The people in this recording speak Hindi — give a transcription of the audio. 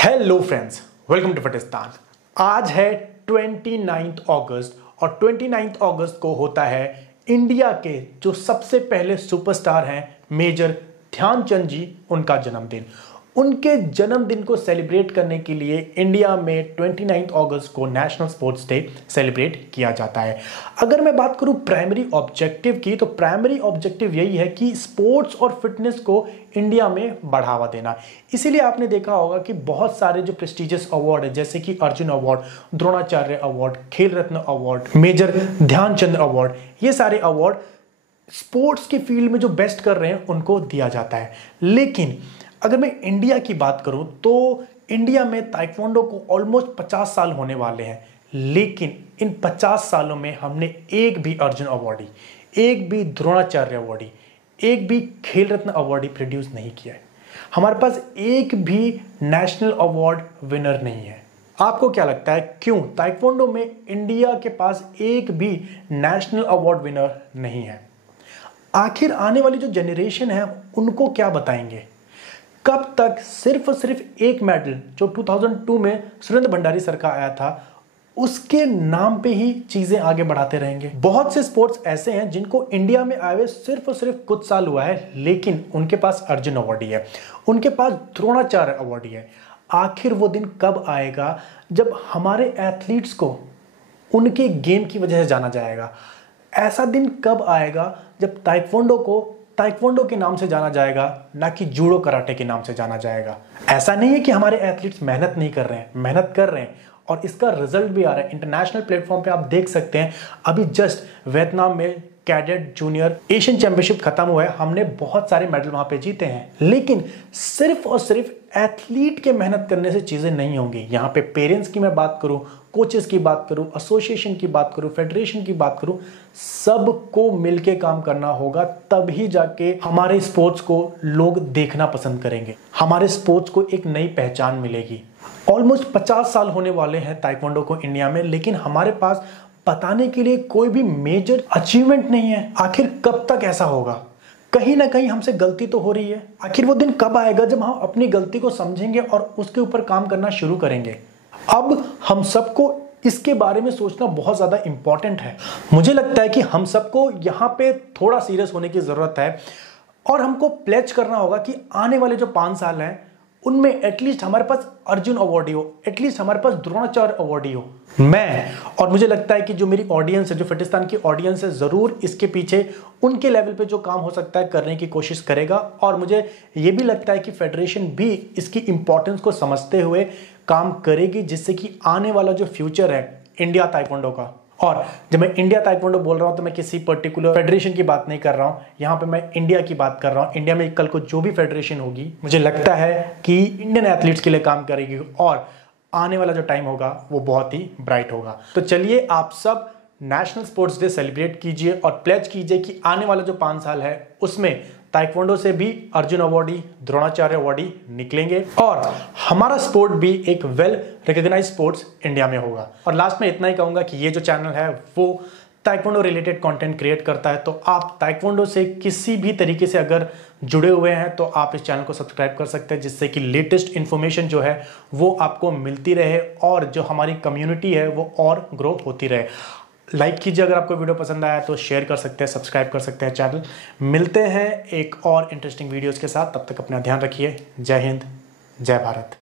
Hello friends, welcome to Fatistan. आज है 29 अगस्त और 29 अगस्त को होता है इंडिया के जो सबसे पहले सुपरस्टार हैं मेजर ध्यानचंद जी, उनका जन्मदिन। उनके जन्मदिन को सेलिब्रेट करने के लिए इंडिया में 29 अगस्त को नेशनल स्पोर्ट्स डे सेलिब्रेट किया जाता है। अगर मैं बात करूं प्राइमरी ऑब्जेक्टिव की, तो प्राइमरी ऑब्जेक्टिव यही है कि स्पोर्ट्स और फिटनेस को इंडिया में बढ़ावा देना। इसीलिए आपने देखा होगा कि बहुत सारे जो प्रेस्टिजियस अवार्ड है, जैसे कि अर्जुन अवार्ड, द्रोणाचार्य अवार्ड, खेल रत्न अवार्ड, मेजर ध्यानचंद अवार्ड, ये सारे अवार्ड स्पोर्ट्स के फील्ड में जो बेस्ट कर रहे हैं उनको दिया जाता है। लेकिन अगर मैं इंडिया की बात करूं तो इंडिया में ताइक्वांडो को ऑलमोस्ट 50 साल होने वाले हैं, लेकिन इन 50 सालों में हमने एक भी अर्जुन अवार्डी, एक भी द्रोणाचार्य अवार्डी, एक भी खेल रत्न अवार्डी प्रोड्यूस नहीं किया है। हमारे पास एक भी नेशनल अवार्ड विनर नहीं है। आपको क्या लगता है क्यों ताइक्वांडो में इंडिया के पास एक भी नेशनल अवार्ड विनर नहीं है? आखिर आने वाली जो जनरेशन है उनको क्या बताएंगे? कब तक सिर्फ और सिर्फ एक मेडल जो 2002 में सुरेंद्र भंडारी सर का आया था उसके नाम पे ही चीजें आगे बढ़ाते रहेंगे? बहुत से स्पोर्ट्स ऐसे हैं जिनको इंडिया में आए हुए सिर्फ और सिर्फ कुछ साल हुआ है, लेकिन उनके पास अर्जुन अवार्डी है, उनके पास द्रोणाचार्य अवार्डी है। आखिर वो दिन कब आएगा जब हमारे एथलीट्स को उनके गेम की वजह से जाना जाएगा? ऐसा दिन कब आएगा जब ताइक्वांडो के नाम से जाना जाएगा, ना कि जूडो कराटे के नाम से जाना जाएगा? ऐसा नहीं है कि हमारे एथलीट्स मेहनत नहीं कर रहे हैं, मेहनत कर रहे हैं और इसका रिजल्ट भी आ रहा है। इंटरनेशनल प्लेटफॉर्म पे आप देख सकते हैं, अभी जस्ट वियतनाम में कैडेट जूनियर एशियन चैंपियनशिप खत्म हुआ है, हमने बहुत सारे मेडल वहां पे जीते हैं। लेकिन सिर्फ और सिर्फ एथलीट के मेहनत करने से चीजें नहीं होंगी। यहाँ पे पेरेंट्स की मैं बात करूं, कोचेस की बात करूं, एसोसिएशन की बात करूं, फेडरेशन की बात करूं, सबको मिलके काम करना होगा, तभी जाके हमारे स्पोर्ट्स को लोग देखना पसंद करेंगे, हमारे स्पोर्ट्स को एक नई पहचान मिलेगी। ऑलमोस्ट 50 साल होने वाले हैं ताइक्वांडो को इंडिया में, लेकिन हमारे पास बताने के लिए कोई भी मेजर अचीवमेंट नहीं है। आखिर कब तक ऐसा होगा? कहीं ना कहीं हमसे गलती तो हो रही है। आखिर वो दिन कब आएगा जब हम अपनी गलती को समझेंगे और उसके ऊपर काम करना शुरू करेंगे? अब हम सबको इसके बारे में सोचना बहुत ज्यादा इंपॉर्टेंट है। मुझे लगता है कि हम सबको यहाँ पे थोड़ा सीरियस होने की जरूरत है और हमको प्लेज करना होगा कि आने वाले जो 5 साल हैं उनमें एटलीस्ट हमारे पास अर्जुन अवार्डी हो, एटलीस्ट हमारे पास द्रोणाचार्य अवार्डी हो। मैं और मुझे लगता है कि जो मेरी ऑडियंस है, जो फटिस्तान की ऑडियंस है, जरूर इसके पीछे उनके लेवल पे जो काम हो सकता है करने की कोशिश करेगा। और मुझे ये भी लगता है कि फेडरेशन भी इसकी इंपॉर्टेंस को समझते हुए काम करेगी, जिससे कि आने वाला जो फ्यूचर है इंडिया ताइक्वांडो का, और जब मैं इंडिया ताइक्वांडो बोल रहा हूं तो मैं किसी पर्टिकुलर फेडरेशन की बात नहीं कर रहा हूं, यहां पे मैं इंडिया की बात कर रहा हूं। इंडिया में कल को जो भी फेडरेशन होगी, मुझे लगता है कि इंडियन एथलीट्स के लिए काम करेगी और आने वाला जो टाइम होगा वो बहुत ही ब्राइट होगा। तो चलिए आप सब नेशनल स्पोर्ट्स डे सेलिब्रेट कीजिए और प्लेज कीजिए कि आने वाला जो 5 साल है उसमें ताइक्वांडो से भी अर्जुन अवार्डी, द्रोणाचार्य अवार्डी निकलेंगे और हमारा स्पोर्ट भी एक वेल रिकॉग्नाइज्ड स्पोर्ट्स इंडिया में होगा। और लास्ट में इतना ही कहूंगा कि ये जो चैनल है वो ताइक्वांडो रिलेटेड कंटेंट क्रिएट करता है, तो आप ताइक्वांडो से किसी भी तरीके से अगर जुड़े हुए हैं तो आप इस चैनल को सब्सक्राइब कर सकते हैं, जिससे कि लेटेस्ट इन्फॉर्मेशन जो है वो आपको मिलती रहे और जो हमारी कम्युनिटी है वो और ग्रो होती रहे। लाइक कीजिए अगर आपको वीडियो पसंद आया तो, शेयर कर सकते हैं, सब्सक्राइब कर सकते हैं चैनल। मिलते हैं एक और इंटरेस्टिंग वीडियोस के साथ, तब तक अपना ध्यान रखिए। जय हिंद, जय भारत।